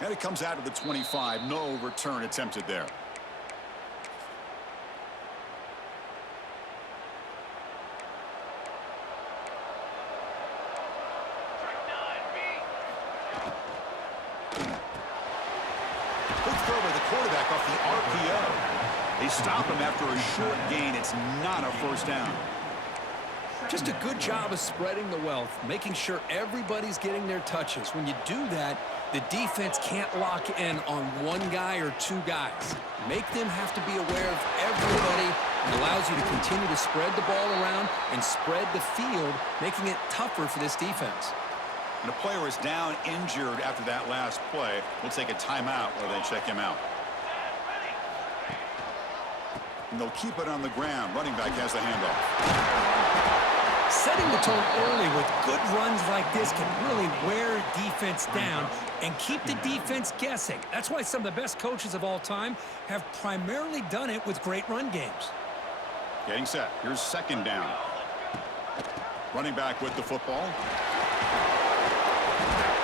And it comes out of the 25. No return attempted there. Good throw by the quarterback off the RPO. They stop him after a short gain. It's not a first down. Just a good job of spreading the wealth, making sure everybody's getting their touches. When you do that, the defense can't lock in on one guy or two guys. Make them have to be aware of everybody. It allows you to continue to spread the ball around and spread the field, making it tougher for this defense. And a player is down injured after that last play. We'll take a timeout while they check him out. And they'll keep it on the ground. Running back has the handoff. Setting the tone early with good runs like this can really wear defense down and keep the defense guessing. That's why some of the best coaches of all time have primarily done it with great run games. Getting set. Here's second down. Running back with the football.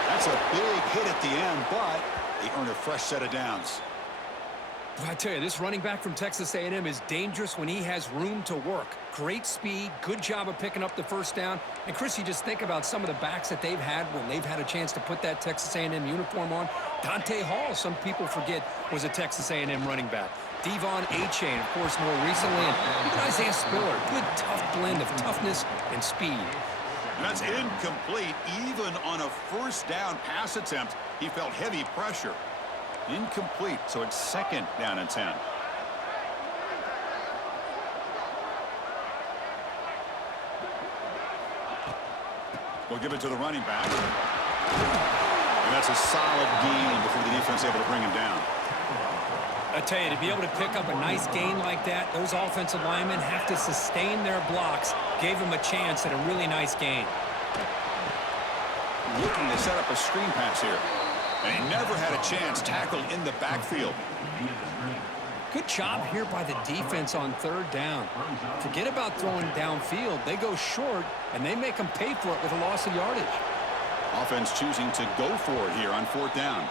That's a big hit at the end, but they earn a fresh set of downs. I tell you, this running back from Texas A&M is dangerous when he has room to work. Great speed, good job of picking up the first down. And, Chris, you just think about some of the backs that they've had when they've had a chance to put that Texas A&M uniform on. Dante Hall, some people forget, was a Texas A&M running back. Devon Achane, of course, more recently. And even Isaiah Spiller, good, tough blend of toughness and speed. And that's incomplete. Even on a first down pass attempt, he felt heavy pressure. Incomplete, so it's second down and 10. We'll give it to the running back. And that's a solid gain before the defense able to bring him down. I tell you, to be able to pick up a nice gain like that, those offensive linemen have to sustain their blocks. Gave him a chance at a really nice gain. Looking to set up a screen pass here. And he never had a chance tackled in the backfield. Good job here by the defense on third down. Forget about throwing downfield. They go short, and they make them pay for it with a loss of yardage. Offense choosing to go for it here on fourth down.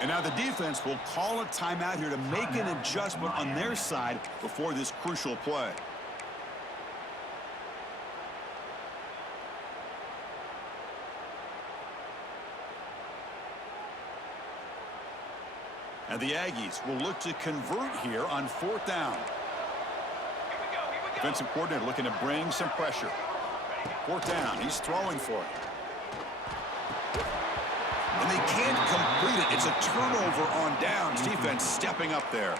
And now the defense will call a timeout here to make an adjustment on their side before this crucial play. And the Aggies will look to convert here on fourth down. Defensive coordinator looking to bring some pressure. Fourth down, he's throwing for it. And they can't complete it. It's a turnover on downs. Defense stepping up there.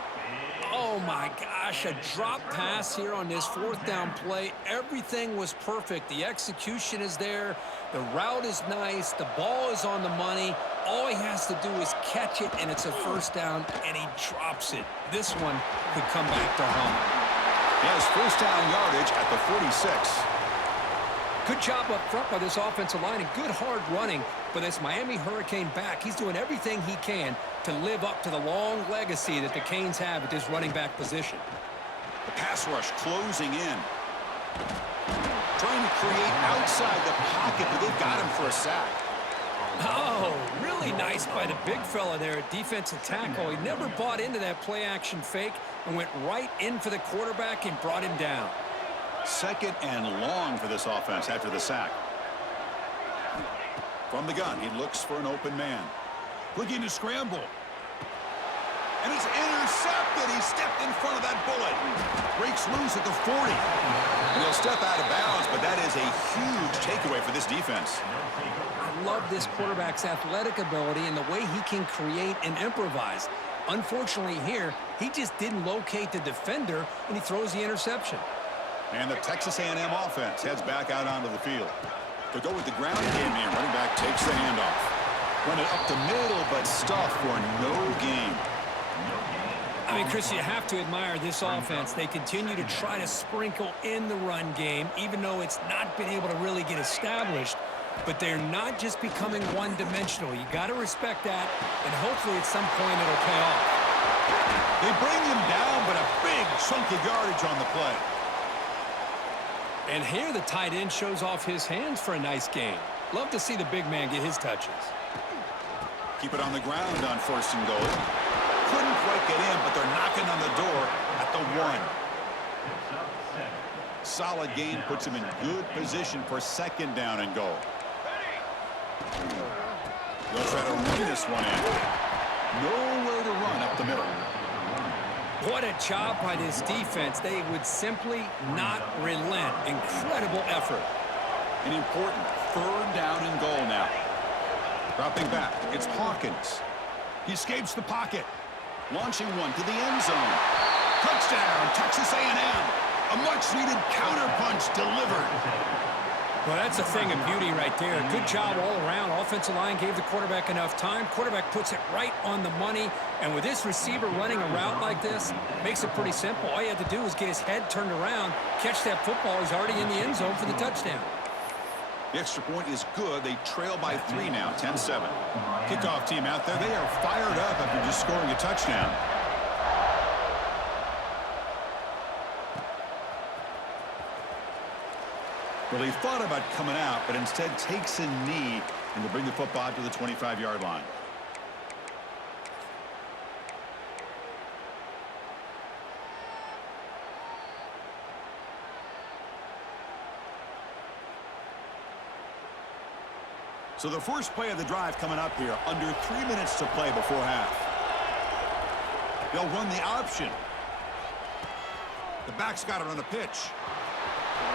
Oh, my gosh, a drop pass here on this fourth down play. Everything was perfect. The execution is there. The route is nice. The ball is on the money. All he has to do is catch it, and it's a first down, and he drops it. This one could come back to home. He has first down yardage at the 46. Good job up front by this offensive line and good hard running. But this Miami Hurricane back, he's doing everything he can to live up to the long legacy that the Canes have at this running back position. The pass rush closing in. Trying to create outside the pocket, but they've got him for a sack. Oh, really nice by the big fella there at defensive tackle. He never bought into that play-action fake and went right in for the quarterback and brought him down. Second and long for this offense after the sack. From the gun, he looks for an open man. Looking to scramble. And it's intercepted. He stepped in front of that bullet. Breaks loose at the 40. And he'll step out of bounds, but that is a huge takeaway for this defense. I love this quarterback's athletic ability and the way he can create and improvise. Unfortunately here, he just didn't locate the defender, and he throws the interception. And the Texas A&M offense heads back out onto the field. To go with the ground game here, running back takes the handoff. Run it up the middle, but stuffed for no gain. I mean, Chris, you have to admire this offense. They continue to try to sprinkle in the run game, even though it's not been able to really get established. But they're not just becoming one-dimensional. You got to respect that, and hopefully at some point it'll pay off. They bring him down, but a big chunk of yardage on the play. And here the tight end shows off his hands for a nice gain. Love to see the big man get his touches. keep it on the ground on 1st and goal. Couldn't quite get in, but they're knocking on the door at the 1. Solid gain puts him in good position for 2nd down and goal. They'll try to run this one in. Nowhere to run up the middle. What a job by this defense. They would simply not relent. Incredible effort. An important 3rd down and goal now. Dropping back, it's Hawkins. He escapes the pocket. Launching one to the end zone. Touchdown, Texas A&M. A much-needed counterpunch delivered. Well, that's a thing of beauty right there. Good job all around. Offensive line gave the quarterback enough time. Quarterback puts it right on the money. And with this receiver running a route like this, makes it pretty simple. All you have to do is get his head turned around, catch that football. He's already in the end zone for the touchdown. The extra point is good. They trail by 3 now, 10-7. Kickoff team out there. They are fired up after just scoring a touchdown. Well, he thought about coming out, but instead takes a knee and will bring the football to the 25-yard line. So the first play of the drive coming up here, under 3 minutes to play before half. They'll run the option. The back's got it on the pitch.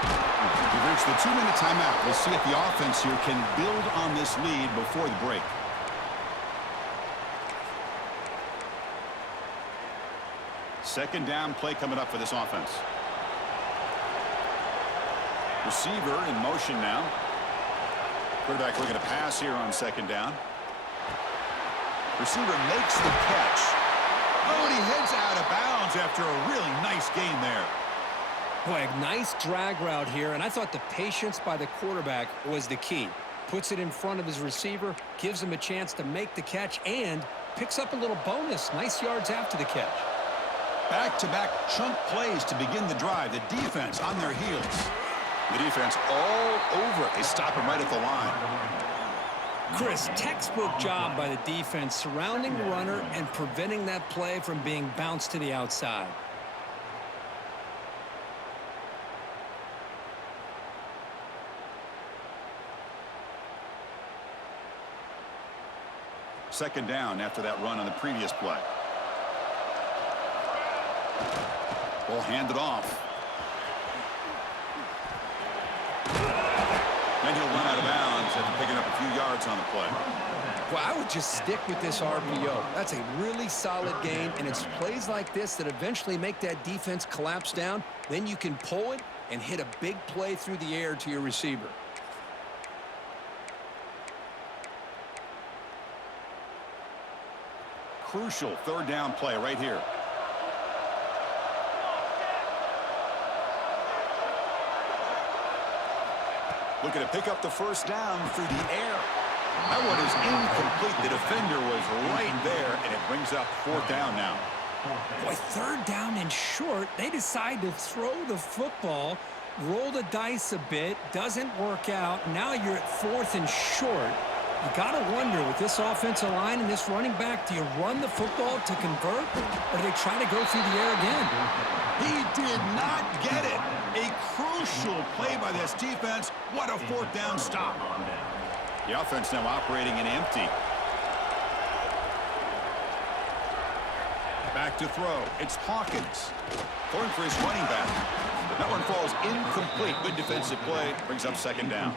We've reached the 2-minute timeout. We'll see if the offense here can build on this lead before the break. Second down play coming up for this offense. Receiver in motion now. Quarterback looking to pass here on 2nd down. Receiver makes the catch. Oh, and he heads out of bounds after a really nice gain there. Boy, a nice drag route here, and I thought the patience by the quarterback was the key. Puts it in front of his receiver, gives him a chance to make the catch, and picks up a little bonus. Nice yards after the catch. Back-to-back chunk plays to begin the drive. The defense on their heels. The defense all over it. They stop him right at the line. Chris, textbook job by the defense surrounding the runner and preventing that play from being bounced to the outside. Second down after that run on the previous play. Ball handed off. And he'll run out of bounds after picking up a few yards on the play. Well, I would just stick with this RPO. That's a really solid game, and it's plays like this that eventually make that defense collapse down. Then you can pull it and hit a big play through the air to your receiver. Crucial 3rd down play right here. Looking to pick up the 1st down through the air. That one is incomplete. The defender was right there, and it brings up 4th down now. Boy, 3rd down and short. They decide to throw the football, roll the dice a bit, doesn't work out. Now you're at 4th and short. You got to wonder, with this offensive line and this running back, do you run the football to convert, or do they try to go through the air again? He did not get it. A crucial play by this defense. What a 4th down stop. The offense now operating in empty. Back to throw. It's Hawkins. Throwing for his running back. That one falls incomplete. Good defensive play. Brings up 2nd down.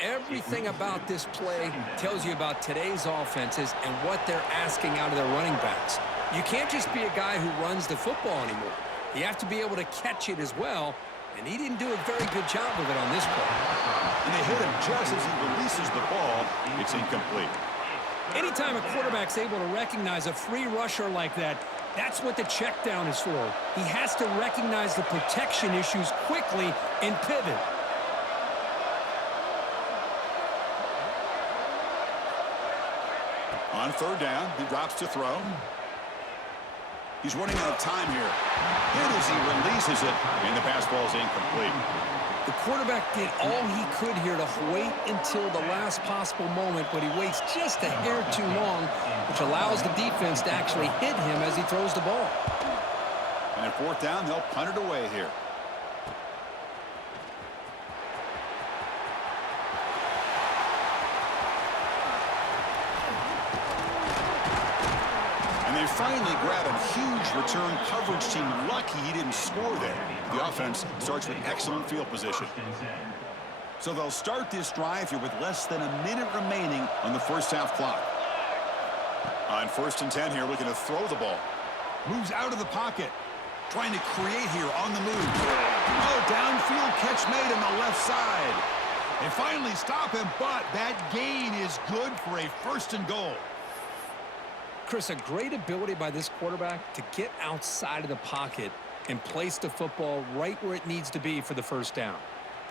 Everything about this play tells you about today's offenses and what they're asking out of their running backs. You can't just be a guy who runs the football anymore. You have to be able to catch it as well, and he didn't do a very good job of it on this play. And they hit him just as he releases the ball. It's incomplete. Anytime a quarterback's able to recognize a free rusher like that, that's what the check down is for. He has to recognize the protection issues quickly and pivot. On 3rd down, he drops to throw. He's running out of time here. Hit as he releases it, and the pass ball is incomplete. The quarterback did all he could here to wait until the last possible moment, but he waits just a hair too long, which allows the defense to actually hit him as he throws the ball. And at fourth down, they'll punt it away here. And they finally grab a huge return coverage team. Lucky he didn't score there. The offense starts with excellent field position. So they'll start this drive here with less than a minute remaining on the first half clock. On 1st and 10 here, looking to throw the ball. Moves out of the pocket. Trying to create here on the move. Oh, downfield catch made on the left side. They finally stop him, but that gain is good for a 1st and goal. Chris, a great ability by this quarterback to get outside of the pocket and place the football right where it needs to be for the 1st down.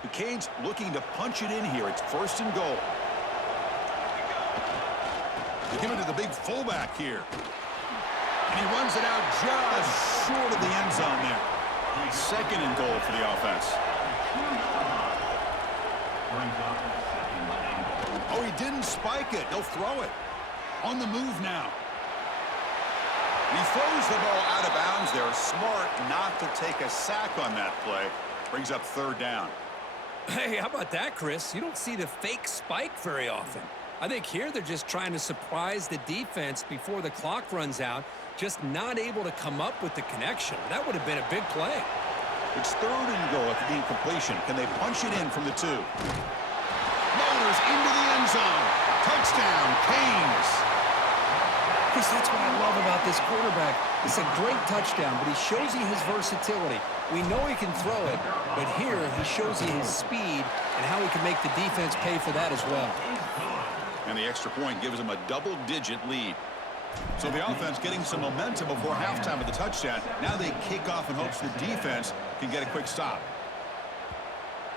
The Canes looking to punch it in here. It's 1st and goal. They give it to the big fullback here. And he runs it out just short of the end zone there. 2nd and goal for the offense. Oh, he didn't spike it. He'll throw it. On the move now. And he throws the ball out of bounds there. Smart not to take a sack on that play. Brings up 3rd down. Hey, how about that, Chris? You don't see the fake spike very often. I think here they're just trying to surprise the defense before the clock runs out, just not able to come up with the connection. That would have been a big play. It's 3rd and goal at the incompletion. Can they punch it in from the 2? Motors into the end zone. Touchdown, Canes. Chris, that's what I love about this quarterback. It's a great touchdown, but he shows you his versatility. We know he can throw it, but here he shows you his speed and how he can make the defense pay for that as well. And the extra point gives them a double-digit lead. So the offense getting some momentum before halftime with the touchdown. Now they kick off in hopes the defense can get a quick stop.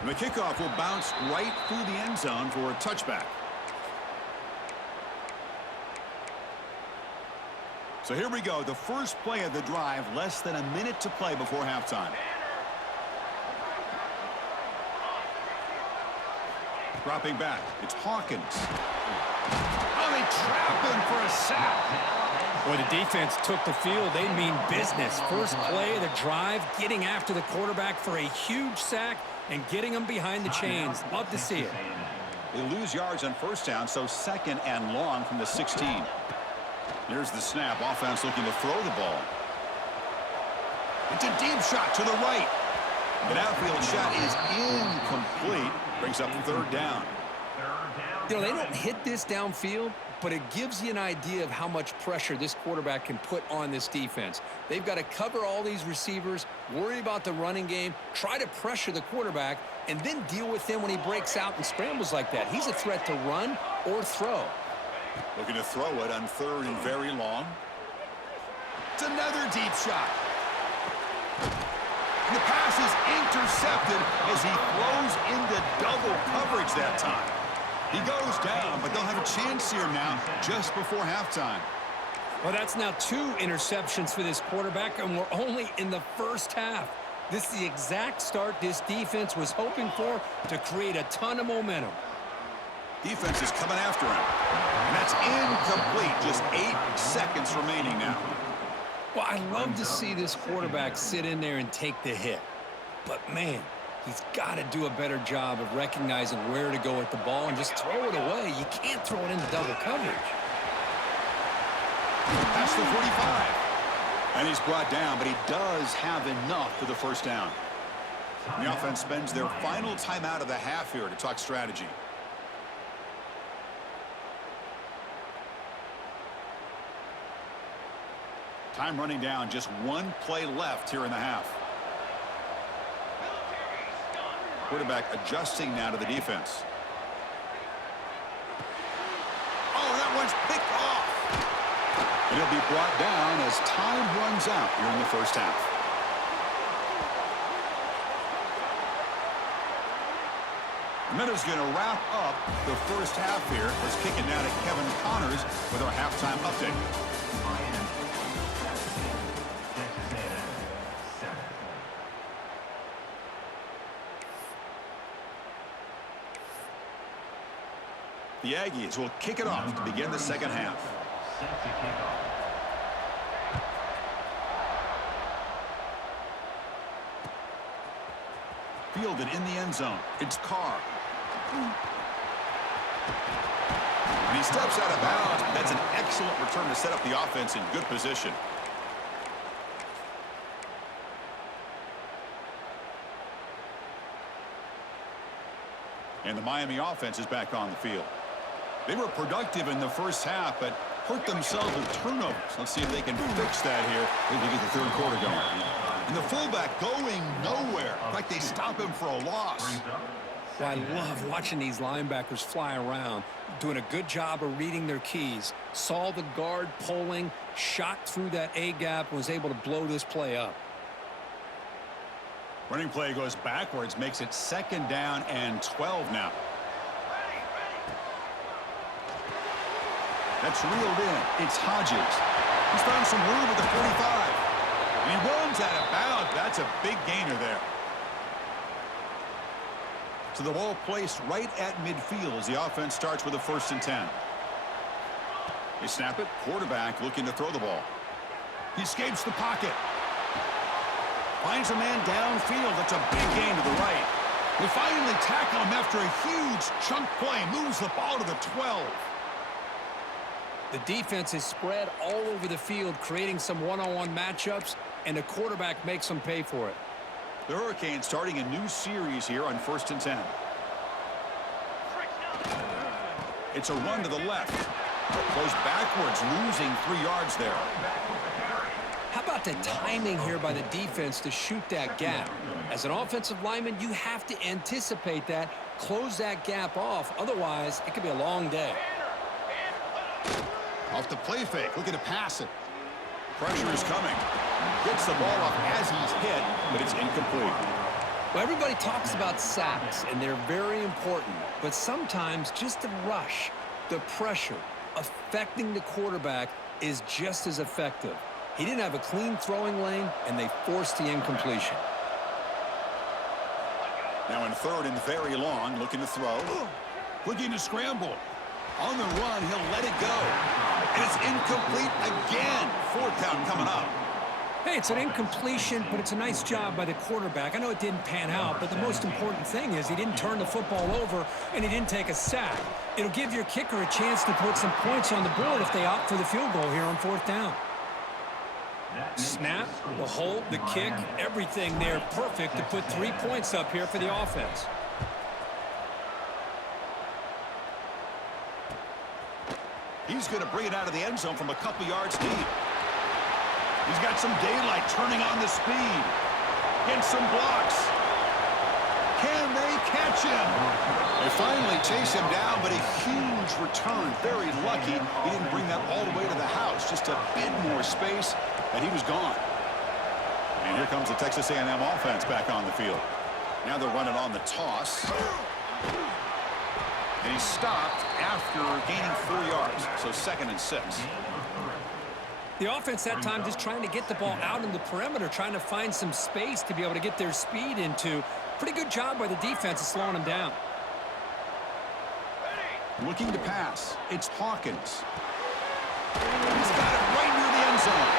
And the kickoff will bounce right through the end zone for a touchback. So here we go, the first play of the drive, less than a minute to play before halftime. Dropping back, it's Hawkins. Oh, they trap him for a sack. Boy, the defense took the field. They mean business. First play of the drive, getting after the quarterback for a huge sack and getting him behind the chains. Love to see it. They lose yards on 1st down, so 2nd and long from the 16. Here's the snap. Offense looking to throw the ball. It's a deep shot to the right. An outfield shot is incomplete. Brings up 3rd down. You know, they don't hit this downfield, but it gives you an idea of how much pressure this quarterback can put on this defense. They've got to cover all these receivers, worry about the running game, try to pressure the quarterback, and then deal with him when he breaks out and scrambles like that. He's a threat to run or throw. Looking to throw it on 3rd and very long. It's another deep shot. And the pass is intercepted as he throws into double coverage that time. He goes down, but they'll have a chance here now just before halftime. Well, that's now 2 interceptions for this quarterback, and we're only in the first half. This is the exact start this defense was hoping for to create a ton of momentum. Defense is coming after him. And that's incomplete. Just 8 seconds remaining now. Well, I love to see this quarterback sit in there and take the hit. But, man, he's got to do a better job of recognizing where to go with the ball and just throw it away. You can't throw it into double coverage. Past the 45. And he's brought down, but he does have enough for the 1st down. The offense spends their final timeout of the half here to talk strategy. Time running down, just 1 play left here in the half. Quarterback adjusting now to the defense. Oh, that one's picked off. And it'll be brought down as time runs out here in the first half. And that is going to wrap up the first half here. Let's kick it now to Kevin Connors with our halftime update. The Aggies will kick it off to begin the second half. Fielded in the end zone. It's Carr. And he steps out of bounds. That's an excellent return to set up the offense in good position. And the Miami offense is back on the field. They were productive in the first half, but hurt themselves with turnovers. Let's see if they can fix that here as we get the third quarter going. And the fullback going nowhere. In fact, they stop him for a loss. Well, I love watching these linebackers fly around, doing a good job of reading their keys. Saw the guard pulling, shot through that A-gap, was able to blow this play up. Running play goes backwards, makes it 2nd down and 12 now. That's reeled in. It's Hodges. He's found some room at the 45. And he runs out of bounds. That's a big gainer there. So the ball placed right at midfield as the offense starts with a 1st and 10. They snap it. Quarterback looking to throw the ball. He escapes the pocket. Finds a man downfield. That's a big gain to the right. They finally tackle him after a huge chunk play. Moves the ball to the 12. The defense is spread all over the field, creating some one-on-one matchups, and the quarterback makes them pay for it. The Hurricanes starting a new series here on 1st and 10. It's a run to the left. Goes backwards, losing 3 yards there. How about the timing here by the defense to shoot that gap? As an offensive lineman, you have to anticipate that, close that gap off. Otherwise, it could be a long day. Off the play fake, looking to pass it. Pressure is coming. Gets the ball off as he's hit, but it's incomplete. Well, everybody talks about sacks, and they're very important. But sometimes just the rush, the pressure, affecting the quarterback is just as effective. He didn't have a clean throwing lane, and they forced the incompletion. Now in 3rd and very long, looking to throw. Looking to scramble. On the run, he'll let it go. And it's incomplete again. 4th down coming up. Hey, it's an incompletion, but it's a nice job by the quarterback. I know it didn't pan out, but the most important thing is he didn't turn the football over and he didn't take a sack. It'll give your kicker a chance to put some points on the board if they opt for the field goal here on 4th down. Snap, the hold, the kick, everything there perfect to put 3 points up here for the offense. He's going to bring it out of the end zone from a couple yards deep. He's got some daylight turning on the speed. Gets some blocks. Can they catch him? They finally chase him down, but a huge return. Very lucky he didn't bring that all the way to the house. Just a bit more space, and he was gone. And here comes the Texas A&M offense back on the field. Now they're running on the toss. And he stopped after gaining 4 yards, so 2nd and 6. The offense that time just trying to get the ball out in the perimeter, trying to find some space to be able to get their speed into. Pretty good job by the defense of slowing them down. Looking to pass. It's Hawkins. He's got it right near the end zone.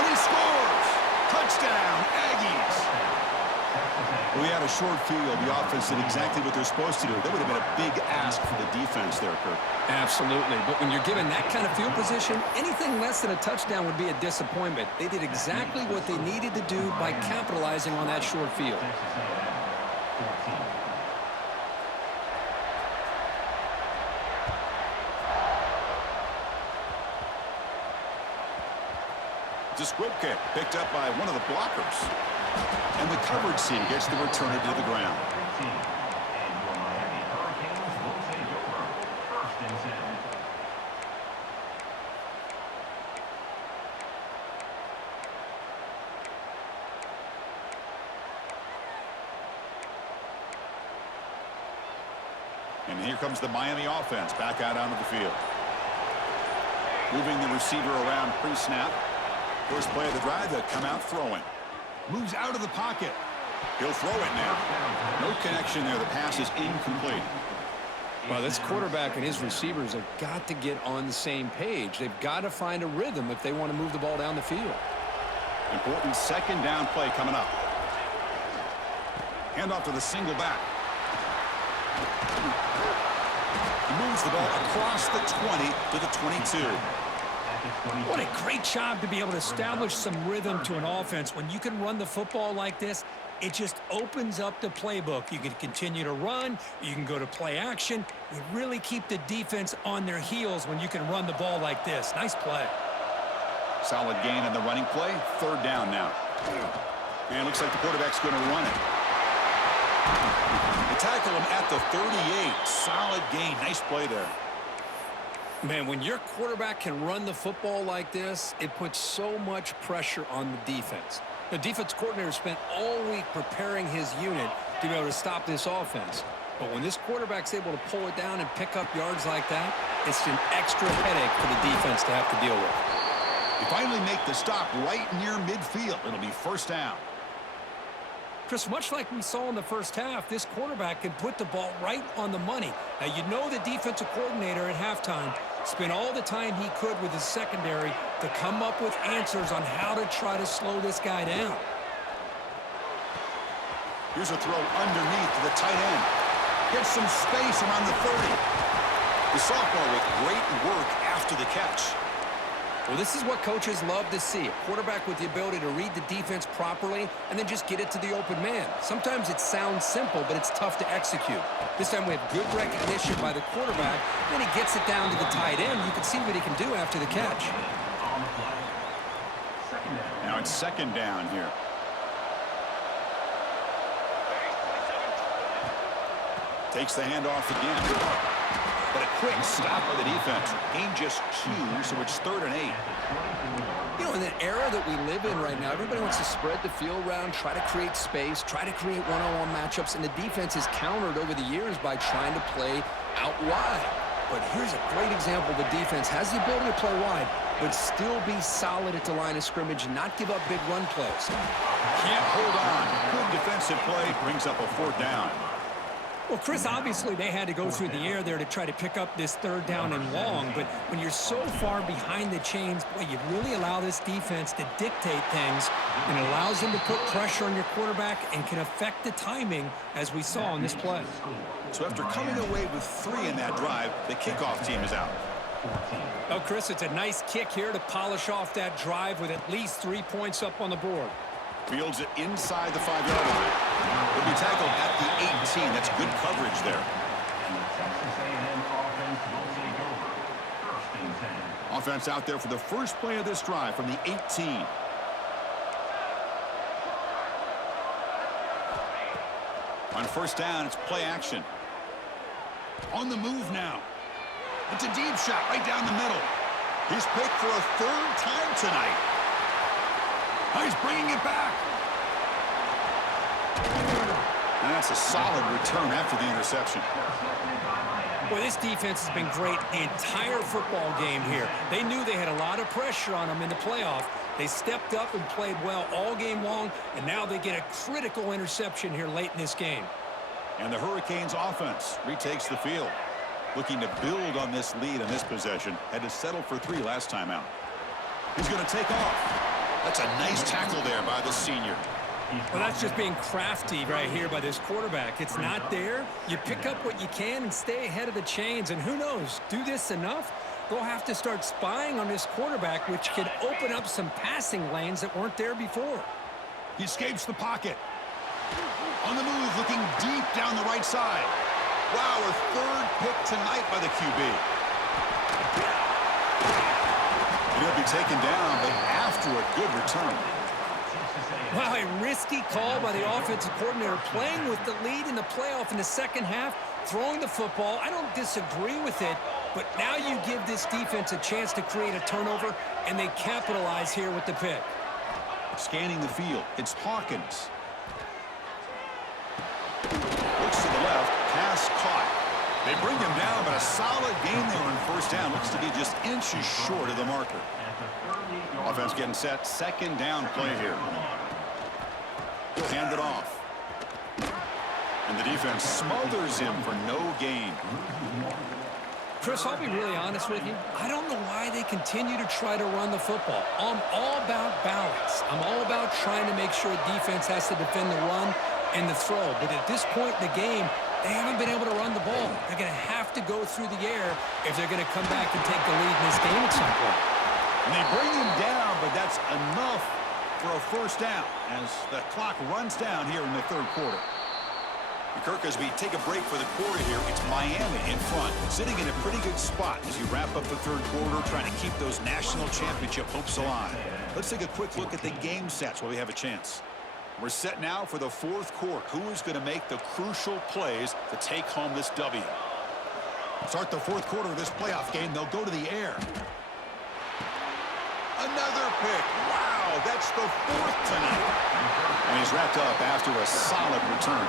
And he scores. Touchdown, Aggies. We had a short field. The offense did exactly what they're supposed to do. That would have been a big ask for the defense there, Kirk. Absolutely. But when you're given that kind of field position, anything less than a touchdown would be a disappointment. They did exactly what they needed to do by capitalizing on that short field. It's a squib kick picked up by one of the blockers. And the coverage team gets the returner to the ground. And here comes the Miami offense back out onto the field. Moving the receiver around pre-snap. First play of the drive, they'll come out throwing. Moves out of the pocket. He'll throw it now. No connection there. The pass is incomplete. Well, this quarterback and his receivers have got to get on the same page. They've got to find a rhythm if they want to move the ball down the field. Important second down play coming up. Hand off to the single back. He moves the ball across the 20 to the 22. What a great job to be able to establish some rhythm to an offense. When you can run the football like this, it just opens up the playbook. You can continue to run. You can go to play action. You really keep the defense on their heels when you can run the ball like this. Nice play. Solid gain in the running play. Third down now. And looks like the quarterback's going to run it. They tackle him at the 38. Solid gain. Nice play there. Man, when your quarterback can run the football like this, it puts so much pressure on the defense. The defense coordinator spent all week preparing his unit to be able to stop this offense. But when this quarterback's able to pull it down and pick up yards like that, it's an extra headache for the defense to have to deal with. They finally make the stop right near midfield. It'll be first down. Chris, much like we saw in the first half, this quarterback can put the ball right on the money. Now, you know the defensive coordinator at halftime spent all the time he could with his secondary to come up with answers on how to try to slow this guy down. Here's a throw underneath to the tight end. Gets some space around the 30. The sophomore with great work after the catch. Well, this is what coaches love to see. A quarterback with the ability to read the defense properly and then just get it to the open man. Sometimes it sounds simple, but it's tough to execute. This time we have good recognition by the quarterback. Then he gets it down to the tight end. You can see what he can do after the catch. Now it's second down here. Takes the handoff again. But a quick stop by the defense. Gain just 2, so it's 3rd and 8. You know, in the era that we live in right now, everybody wants to spread the field around, try to create space, try to create one-on-one matchups, and the defense is countered over the years by trying to play out wide. But here's a great example. The defense has the ability to play wide, but still be solid at the line of scrimmage and not give up big run plays. Can't hold on. Good defensive play brings up a 4th down. Well, Chris, obviously they had to go through the air there to try to pick up this 3rd down and long, but when you're so far behind the chains, boy, you really allow this defense to dictate things, and it allows them to put pressure on your quarterback and can affect the timing, as we saw in this play. So after coming away with 3 in that drive, the kickoff team is out. Oh, Chris, it's a nice kick here to polish off that drive with at least 3 points up on the board. Fields it inside the 5-yard line. He'll be tackled at the 18. That's good coverage there. Offense out there for the first play of this drive from the 18. On first down, it's play action. On the move now. It's a deep shot right down the middle. He's picked for a 3rd time tonight. Oh, he's bringing it back. And that's a solid return after the interception. Well, this defense has been great the entire football game here. They knew they had a lot of pressure on them in the playoff. They stepped up and played well all game long, and now they get a critical interception here late in this game. And the Hurricanes offense retakes the field. Looking to build on this lead in this possession. Had to settle for 3 last time out. He's going to take off. That's a nice tackle there by the senior. Well, that's just being crafty right here by this quarterback. It's not there. You pick up what you can and stay ahead of the chains. And who knows, do this enough, they'll have to start spying on this quarterback, which could open up some passing lanes that weren't there before. He escapes the pocket. On the move, looking deep down the right side. Wow, a 3rd pick tonight by the QB. And he'll be taken down, but after a good return. Wow, a risky call by the offensive coordinator, playing with the lead in the playoff in the second half, throwing the football. I don't disagree with it, but now you give this defense a chance to create a turnover, and they capitalize here with the pick. Scanning the field, it's Hawkins. Looks to the left, pass caught. They bring him down, but a solid gain there on first down. Looks to be just inches short of the marker. Offense getting set, second down play here. He'll hand it off. And the defense smothers him for no gain. Chris, I'll be really honest with you. I don't know why they continue to try to run the football. I'm all about balance. I'm all about trying to make sure defense has to defend the run and the throw. But at this point in the game, they haven't been able to run the ball. They're going to have to go through the air if they're going to come back and take the lead in this game at some point. And they bring him down, but that's enough for a first down as the clock runs down here in the third quarter. Kirk, as we take a break for the quarter here, it's Miami in front, sitting in a pretty good spot as you wrap up the third quarter, trying to keep those national championship hopes alive. Let's take a quick look at the game sets while we have a chance. We're set now for the fourth quarter. Who is going to make the crucial plays to take home this W? Start the fourth quarter of this playoff game. They'll go to the air. Another pick. Wow, that's the fourth tonight. And he's wrapped up after a solid return.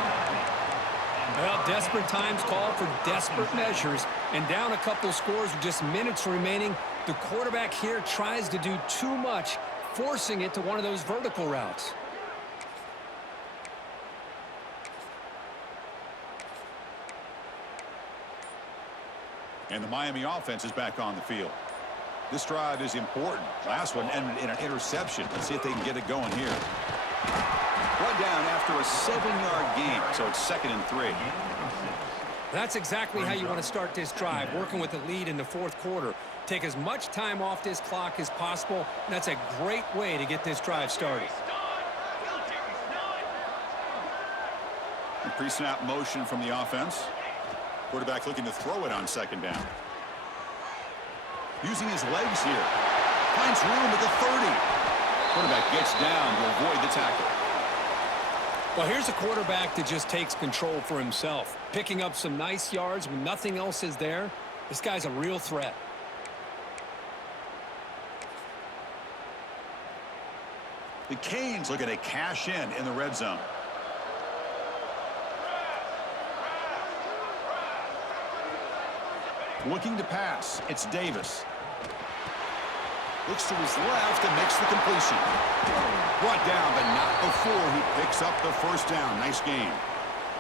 Well, desperate times call for desperate measures, and down a couple scores with just minutes remaining, the quarterback here tries to do too much, forcing it to one of those vertical routes. And the Miami offense is back on the field. This drive is important. Last one ended in an interception. Let's see if they can get it going here. Brought down after a 7-yard gain, so it's 2nd and 3. That's exactly how you want to start this drive, working with the lead in the fourth quarter. Take as much time off this clock as possible, and that's a great way to get this drive started. Pre-snap motion from the offense. Quarterback looking to throw it on 2nd down. Using his legs here. Finds room at the 30. Quarterback gets down to avoid the tackle. Well, here's a quarterback that just takes control for himself, picking up some nice yards when nothing else is there. This guy's a real threat. The Canes looking to cash in the red zone. Looking to pass. It's Davis. Looks to his left and makes the completion. Brought down, but not before he picks up the first down. Nice game.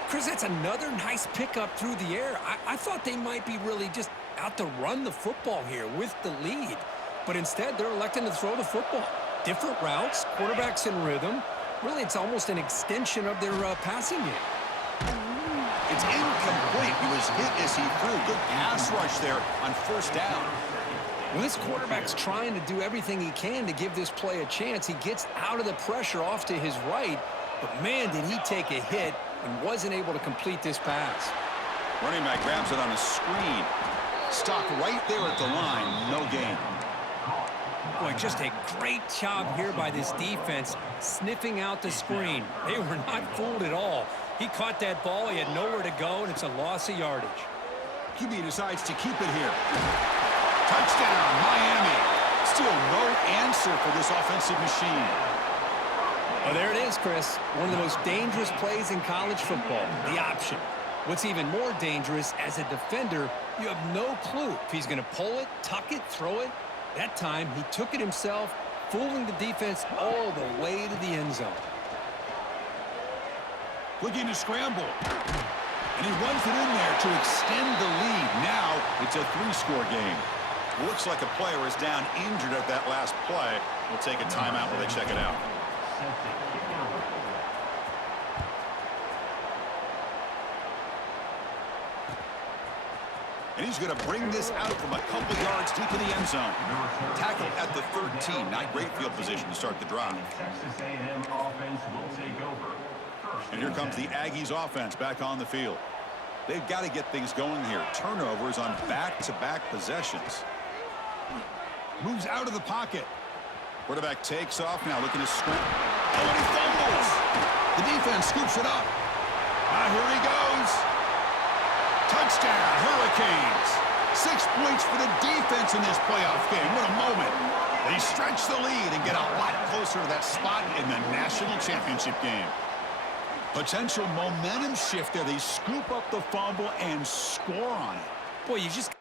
Chris, that's another nice pickup through the air. I thought they might be really just out to run the football here with the lead. But instead, they're electing to throw the football. Different routes, quarterbacks in rhythm. Really, it's almost an extension of their passing game. It's incomplete. He was hit as he threw. Good pass rush there on first down. Well, this quarterback's trying to do everything he can to give this play a chance. He gets out of the pressure off to his right, but man, did he take a hit and wasn't able to complete this pass. Running back grabs it on a screen. Stopped right there at the line. No gain. Boy, just a great job here by this defense, sniffing out the screen. They were not fooled at all. He caught that ball. He had nowhere to go, and it's a loss of yardage. QB decides to keep it here. Touchdown, Miami. Still no answer for this offensive machine. Oh, there it is, Chris. One of the most dangerous plays in college football, the option. What's even more dangerous, as a defender, you have no clue if he's going to pull it, tuck it, throw it. That time, he took it himself, fooling the defense all the way to the end zone. Looking to scramble. And he runs it in there to extend the lead. Now it's a 3-score game. Looks like a player is down injured at that last play. We'll take a timeout while they check it out. And he's going to bring this out from a couple yards deep in the end zone. Tackle at the 13. Not great field position to start the drive. And here comes the Aggies offense back on the field. They've got to get things going here. Turnovers on back-to-back possessions. Moves out of the pocket. Quarterback takes off now, looking to scoop. Oh, and he fumbles. The defense scoops it up. Here he goes. Touchdown, Hurricanes. 6 points for the defense in this playoff game. What a moment. They stretch the lead and get a lot closer to that spot in the national championship game. Potential momentum shift there. They scoop up the fumble and score on it. Boy, you just